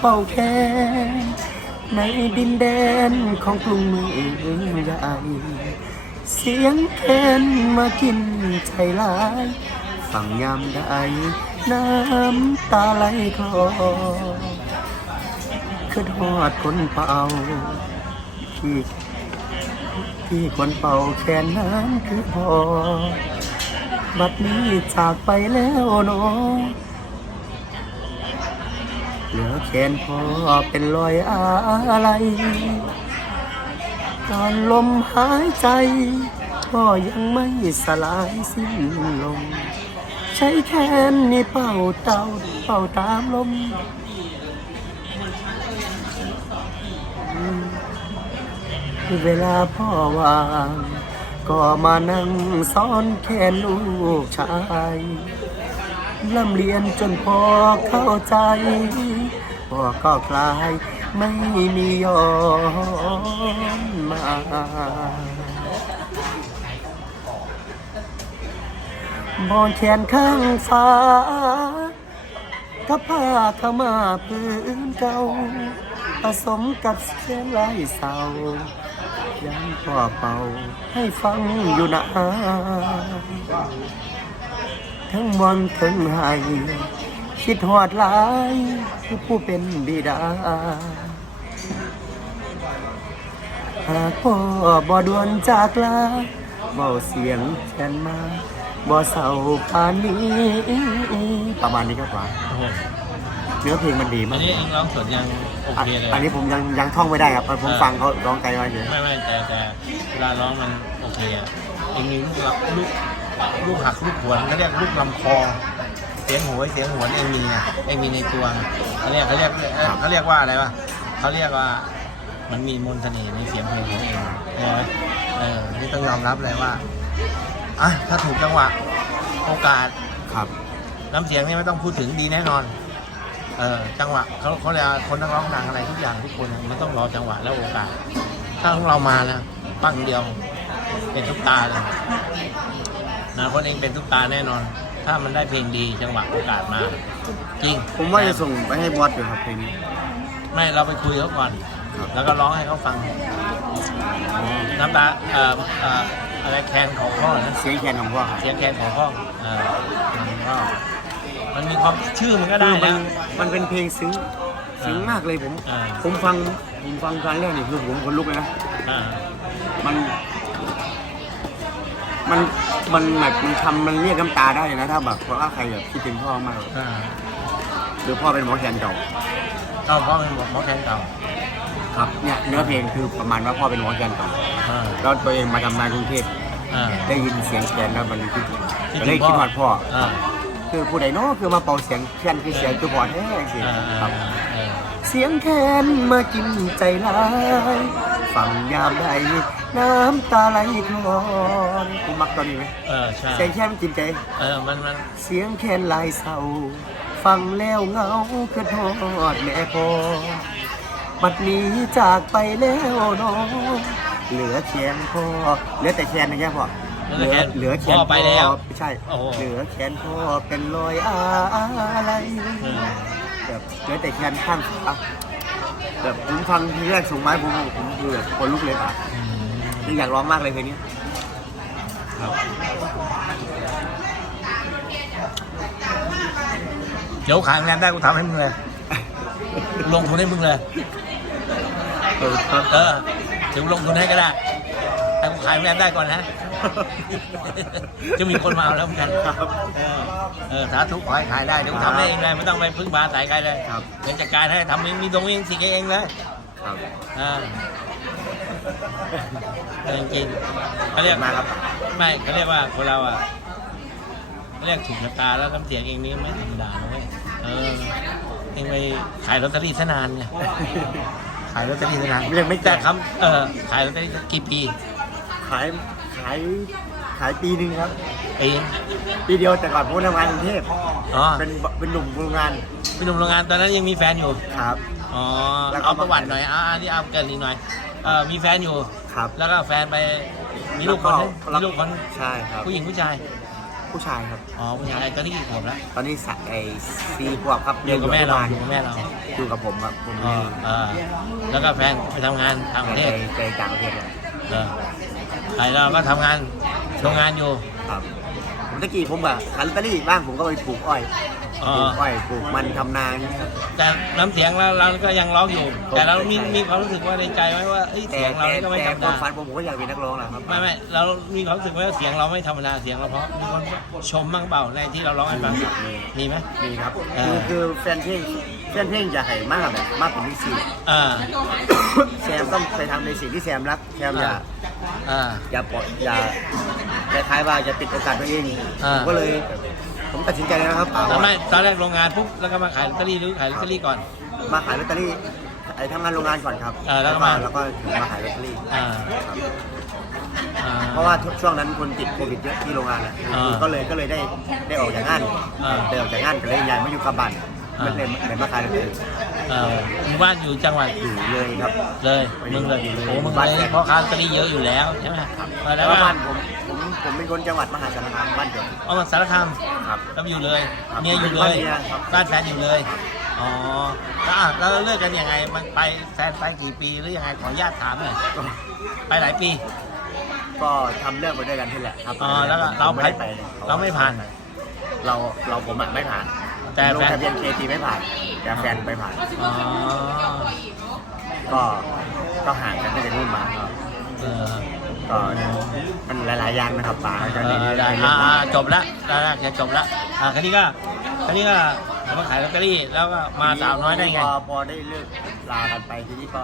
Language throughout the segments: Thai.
เป่าแคนในดินแดนของกรุงเมืองใหญ่เสียงแคนมากินใจลายฟังยามใดน้ำตาไหลคลอคือทอดคนเป่าที่ที่คนเป่าแคนนั้นคือพอ บัดนี้จากไปแล้วเนอ เหลือแขนพอเป็นรอยอะไรก่อนลมหายใจก็ยังไม่สลายสิ้นลงใช้แขนนี่เป่าเต่าเป่าตามลมเวลาพ่อวาง ก็มานั่งซ้อนแขนลูกชาย ล่ำเรียนจนพอเข้าใจพ่อก็คลายไม่มียอมมาบอนแขนข้างฟ้ากับผ้าขามาพื้นเก่า ผสมกับเสียงไล่เศร้ายังพ่อเป่าให้ฟังอยู่นะ ทั้งมอนทั้งไห้คิดหอดหลายคือผู้เป็นบิดาหากพ่อบ่ดวนจากลาเบาเสียงแทนมาบ่เศร้าปานนี้ ประมาณนี้ครับว่าโอ้โหเนื้อเพลงมันดีอัมานก นี้เองร้องสดยังโออันเคเลยอันนี้ผมยังยังท่องไม่ได้ครับผมเออฟังเขาร้องไกลมาเฉยไม่ไม่แต่แต่เวลาร้องมันโอเคอะเองมีลูกลับลูก ลูกหักลูกหวนเขาเรียกลูกลำคอ เสียงโหวยเสียงหวนเองมีอะเองมีในตัวเขาเรียกเขาเรียกเขาเรียกว่าอะไรวะเขาเรียกว่ามันมีมนต์เสน่ห์ในเสียงเพลงของเองเออเออนี่ต้องยอมรับเลยว่าอะถ้าถูกจังหวะโอกาสครับน้ำเสียงนี่ไม่ต้องพูดถึงดีแน่นอน เออจังหวะเขาเขาเรียกคนนักร้องดังอะไรทุกอย่างทุกคนมันต้องรอจังหวะและโอกาส ถ้าของเรามาแล้วปั้งเดียวเป็นทุกตาเลย นะคนเองเป็นทุกตาแน่นอน ถ้ามันได้เพลงดีจังหวะโอกาสมา จริงผมว่าจะส่งไปให้บอสอยู่ครับเพลงนี้ไม่เราไปคุยเขาก่อนครับแล้วก็ร้องให้เขาฟังน้ำตาเอ่อเอ่ออะไรแคนของพ่อนะเสียงแคนของพ่อครับเสียงแคนของพ่อเออมันก็มันมีความชื่อมันก็ได้คือมันะนมันเป็นเพลงซึ้งซึ้งมากเลยผม อ่า ผมฟังผมฟังครั้งแรกนี่คือผมคนลุกเลยนะอ่า มัน มันมันแบบมันทำมันเรียกน้ำตาได้เลยนะถ้าแบบเพราะว่าใครแบบคิดถึงพ่อมากอ่าหรือพ่อเป็นหมอแคนเก่าเอาพ่อเป็นหมอแคนเก่าครับเนี่ยเนื้อเพลงคือประมาณว่าพ่อเป็นหมอแคนเก่าอ่าแล้วตัวเองมาทำงานกรุงเทพอ่าได้ยินเสียงแคนแล้วมันคิดคิดถึงก็เลยคิดพ่อว่าพ่อ อ่าคือผู้ใดเนาะคือมาเป่าเสียงแคนคือเสียงคือพอแท้จริงอ่าคอ่ารับอ่าเสียงแคนมากินใจลาย ฟังยามใดน้ำตาไหลคลอนผมมักตอนนี้ไหมเออใช่เสียงแคนมันกินใจเออมันมันเสียงแคนลายเศร้าฟังแล้วเหงาคือทอดแม่พอบัดนี้จากไปแล้วน้องเหลือแคนพ่อเหลือแต่แคนนะแค่พ่อเหลือเหลือแคนพ่อไปแล้วไม่ใช่โอ้โหเหลือแคนพ่อเป็นรอยอะไรอืมแบบเหลือแต่แคนข้างฝา แบบผมฟังทีแรกส่งไม้ผมผมคือแบบคนลุกเลยอะอืมยังอยากร้องมากเลยเพลงนี้ครับเดี๋ยวขายงานได้กูทำให้มึงเลย ลงทุนให้มึงเลย เออครับเออ ถึงลงทุนให้ก็ได้ แต่กูขายแมนได้ก่อนนะ จะมีคนมาเอาแล้วเหมือนกันครับเออเออสาธุขอให้ขายได้เดี๋ยวกูทำได้เองเลยไม่ต้องไปพึ่งพาสายใครเลยครับ เงินจัดการให้ทำเองมีตรงนี้สิเองเลยครับอ่าเออจริงๆเขาเรียกมาครับ ไม่เขาเรียกว่าคนเราอะเขาเรียกถูกชะตาแล้วน้ำเสียงเองนี่ไม่ธรรมดาเลยเออเองไปขายลอตเตอรี่ซะนานไงขายลอตเตอรี่ซะนานยังไม่แจแต่กคำเออขายลอตเตอรี่กี่ปี ขาย ขายขายปีหนึ่งครับเองปีเดียวแต่ก่อนผมทำงานกรุงเทพอ๋อเป็นเป็นหนุ่มโรงงานพี่หนุ่มโรงงานตอนนั้นยังมีแฟนอยู่ ครับ อ๋อแล้วก็เอาประวัติหน่อยอ่าอันนี้เอาเกินนิดหน่อยเออมีแฟนอยู่ ครับ แล้วก็แฟนไปมีลูกคนนึงแล้วมีลูกคนใช่ครับ ผู้หญิงผู้ชาย ผู้ชายครับ อ๋อผู้ชายตอนนี้กี่ขวบแล้ว ตอนนี้สักไอ้สี่ขวบครับอยู่กับแม่เราออยู่กับแม่เราอยู่กับผมครับผมอ๋อเออแล้วก็แฟนไปทำงานต่างประเทศไปต่างประเทศเลยเออ ใครเราก็ทำงานโรงงานอยู่ครับผมตะกี้ผมแบบขายลอตเตอรี่บ้างผมก็ไปปลูกอ้อยอ๋อปลูกอ้อยปลูกมันทำนาอย่างเงี้ยครับ แต่น้ำเสียงเราเราก็ยังร้องอยู่ แต่เรามีมีความรู้สึกว่าในใจไหมว่าเอ้ยแต่เสียงเราแต่นี่ก็ไม่ธรแต่รมความดาฝันผมผมก็อยากเป็นนักร้องแหละครับไม่ไม่เรามีความรู้สึกว่าเสียงเราไม่ธรรมดาเสียงเราเพราะมีคนชมบ้างเปล่าในที่เราร้องให้ฟังมีไหมมีครับเอคืออ คือแฟนเพลงแฟนเพลงอยากให้มากแบบมากเป็นมิกซี่ อ่า แซมต้องไปทำในสิ่งที่แซมรักแซมอย่า อ่า อย่าปล่อยอย่าคล้ายๆว่าอย่าปิดโอกาสตัวเองอ่า ผมก็เลย ผมตัดสินใจแล้วนะครับป่าแล้วไม่ตอนแรกโรงงานปุ๊บแล้วก็มาขายลอตเตอรี่หรือขายลอตเตอรี่ก่อน มาขายลอตเตอรี่ไอ้ทำงานโรงงานก่อนครับเออแล้วก็มา แล้วก็ถึงมาขายลอตเตอรี่อ่าครับอ่า เพราะว่าช่วงนั้นคนติดโควิดเยอะที่โรงงานแหละอ่าก็เลยก็เลยได้ได้ออกจากงานอ่าได้ออกจากงานก็เลยย้ายมาอยู่กับบ้านอ่าไม่เลยเลยมาขายลอตเตอรี่ เออหมู่บ้านอยู่จังหวัดอยู่เลยครับเลยมึงเลยโอ้มึงเลยเพราะค้าลอตเตอรี่เยอะอยู่แล้วใช่ไหมเออแล้แล้ววก็ก็บ้านผมผมผมเป็นคนจังหวัดมหาสารคามบ้านเกิด เอามาสารคามครับก็อยู่เลยครับเมียอยู่เลบ้านยเมียครับ บ้านแฟนอยู่เลยอ๋อแล้วอะแล้วเลิกกันยังไงมันไปแฟนไปกี่ปีหรือยังไงขออนุญาตถามหน่อยไปหลายปีก็ทำเรื่องไปด้วยกันที่แหละครับอ๋อแล้วก็เราไม่ไปได้ไปเราไม่ผ่าน เราเราผมอะไม่ผ่าน แต่ลงแฟน ทะเบียนเคทีไม่ผ่าน แต่แฟนไปผ่าน อ๋อก็ก็ห่างกันตั้งแต่นู่นมาก็เออก็มันหลายๆอย่างนะครับป๋าเอก็อได้ได้เรียอ่านรู้อ่าจบละได้ละจะจบละอ่าคันนี้ก็คันนี้ก็มาขายลอตเตอรี่แล้วก็มาสาวน้อยได้ไงพอพอได้เลิกลากันไปทีนี้ก็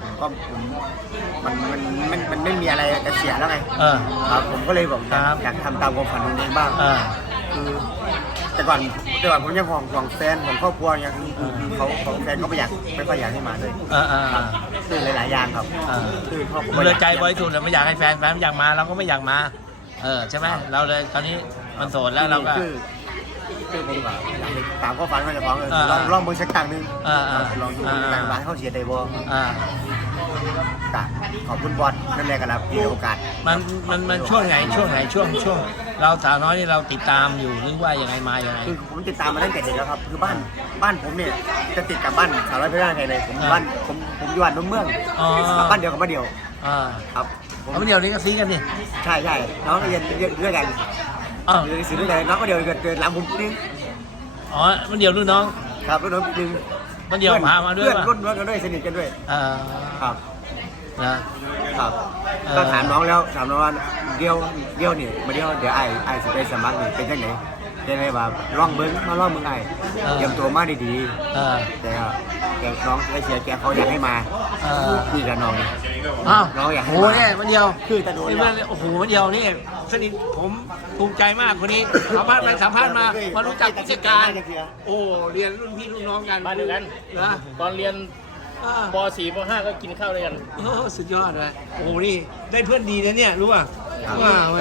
ผมก็ผมมันมันมันมันไม่มีอะไรจะเสียแล้วไง เออ ครับผมก็เลยบอกอยากครับอยากทำตามความฝันของตัวเองบ้าง เออ คือ แต่ก่อนแต่ก่อนผมยังห่วงห่วงแฟนห่วงครอบครัวอย่างนี้คือคือเขาเขาแฟนก็ไม่อยากไม่ค่อยอยากให้มาด้วยเออเออครับคือหลายๆอย่างครับเออคือครอบครัวเราเลยใจบริสุทธิ์เลยไม่อยากให้แฟนแฟนไม่อยากมาเราก็ไม่อยากมา เออใช่ไหมเราเลยตอนนี้มันโสดแล้วเราก็ คือคือผมแบบอยากให้ตามความฝันของเจ้าของเลยอ่าลองลองเบิ่งสักครั้งหนึงอ่าอ่าลองดูอ่า ต่างร้านเขาเสียใจบ่อ่า กะขอบคุณบอลนั่นแหละกันแล้วที่ให้โอกาสมันมันมันช่วงไหนช่วงไหนช่วงช่วง เราสาวน้อยนี่เราติดตามอยู่หรือว่ายังไงมายังไง คือผมติดตามมาตั้งแต่เด็กแล้วครับ คือบ้านบ้านผมเนี่ยจะติดกับบ้านสาวร้อยเพชรบ้านไทยเลยผมอ่าบ้านผมผมอยู่บ้านนุ่มเมืองอ๋อ บ้านเดียวกับบ้านเดียวอ่าครับผมเอาเดี๋ยวนี้ก็ซีกันดิใช่ใช่น้องเรียนเรียนด้วยกันอ๋อเรียนหนังสือด้วยกันน้องก็เดียวเกิดเกิดหลังผมนึงอ๋อมันเดียวรุ่นน้อง ครับรุ่นน้องนึงมันเดียวพามาด้วยเพื่อนป่ะรุ่นน้องกันด้วยสนิทกันด้วยอ่าครับ นะครับเออก็ถามน้องแล้วถามน้องว่าเดียวเดียวนี่มาเดียวเดี๋ยวไอ้ไอ้สิไปสมัครนี่เป็นยังไงเป็นไงแบบลองเบิ้งมาลองเบิ้งไอ้เตรียมตัวมาดีเออๆแต่ก็แกน้องไอ้เสียแกเขาอยากให้มาเออคุยกับน้องนี่อ้าวน้องอยากให้โอ้โหมาเนี่ยมันเดียวคือตะโดนนี่มันโอ้โหมันเดียวนี่สนิทผมภูมิใจมากคนนี้สัมภาษณ์ไปสัมภาษณ์มามารู้จักผู้จัดการ โอ้เรียนรุ่นพี่รุ่นน้องกันบ้านเดียวกันนะตอนเรียน อ่า ป .4 ป .5 ก็กินข้าวด้วยกัน โอ้สุดยอดเลยโอ้โหนี่ได้เพื่อนดีนะเนี่ยรู้ป่ะว่าแหม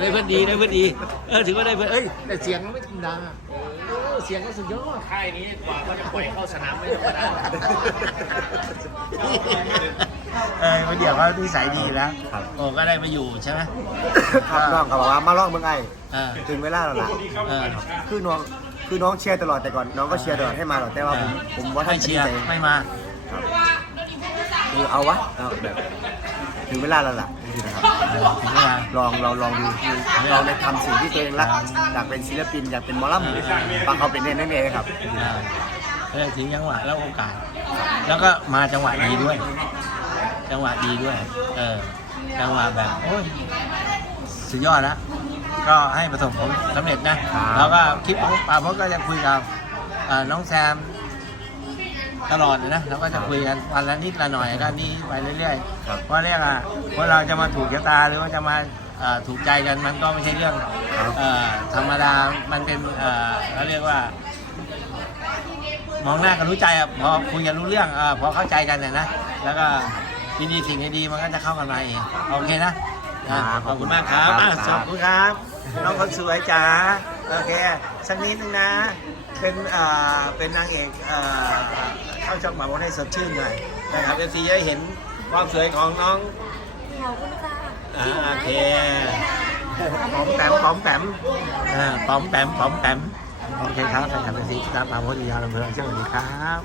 ได้เพื่อนดีได้เพื่อนดีเออถือว่าได้เพื่อนเอ้ยแต่เสียงมันไม่ธรรมดาเออเสียงก็สุดยอดค่ายนี้กว่าก็จะปล่อยเข้าสนามไม่ธรรมดาเออเดี๋ยวเขานิสัยดีแล้วครับโอ้ก็ได้มาอยู่ใช่ไหมครับน้องก็บอกว่ามาลองเบิ้งไอ้เออถึงเวลาแล้วล่ะเออคือน้องคือน้องเชียร์ตลอดแต่ก่อนน้องก็เชียร์ตลอดให้มาหรอกแต่ว่าผมผมว่าท่าไม่นเชียร์ใจไม่มา คือเอาวะเอาแบบถึงเวลาแล้วล่ะนี่นะครับเออถึงเวลาลองเราลองดูคือลองในทำสิ่งที่ตัวเองรักอยากเป็นศิลปินอยากเป็นหมอลำฟังเขาเป็นเน่นๆเลยครับอ่าเออถึงจังหวะแล้วโอกาส แล้วก็มาจังหวะดีด้วย จังหวะดีด้วย เออจังหวะแบบโอ้ยสุดยอดนะก็ให้ประสบผลสำเร็จนะแล้วก็คลิปของป่าพจน์ก็จะคุยกับเอ่อน้องแซม ตลอดเลยนะเราก็จะคุยกันวันละนิดละหน่อยก็นี้ไปเรื่อยครับ ๆเพราะเรียกอะว่าเราจะมาถูกชะตาหรือว่าจะมาเอ่อถูกใจกันมันก็ไม่ใช่เรื่องครับ เอ่อธรรมดามันเป็นเอ่อเขาเรียกว่า มองหน้ากันรู้ใจอะพอคุยกันรู้เรื่องอ่าพอเข้าใจกันเนี่ยนะแล้วก็ทีดีสิ่งดีๆมันก็จะเข้ากันมาเองโอเคนะอะขอบคุณมากครับอะขอบคุณครับน้องคนสวยจ๋า โอเค สักนิดนึงนะ เป็นเอ่อเป็นนางเอกเอ่อเข้าช่องหมาวันให้สดชื่นหน่อยนะครับเอฟซีจะได้เห็นความสวยของน้องขอบคุณค่ะอ่าโอเคปอมแปมปอมแปมเออปอมแปมปอมแปมโอเคครับใครทำเป็นสิตามมาโพธิยาลำเพลินสวัสดีครับ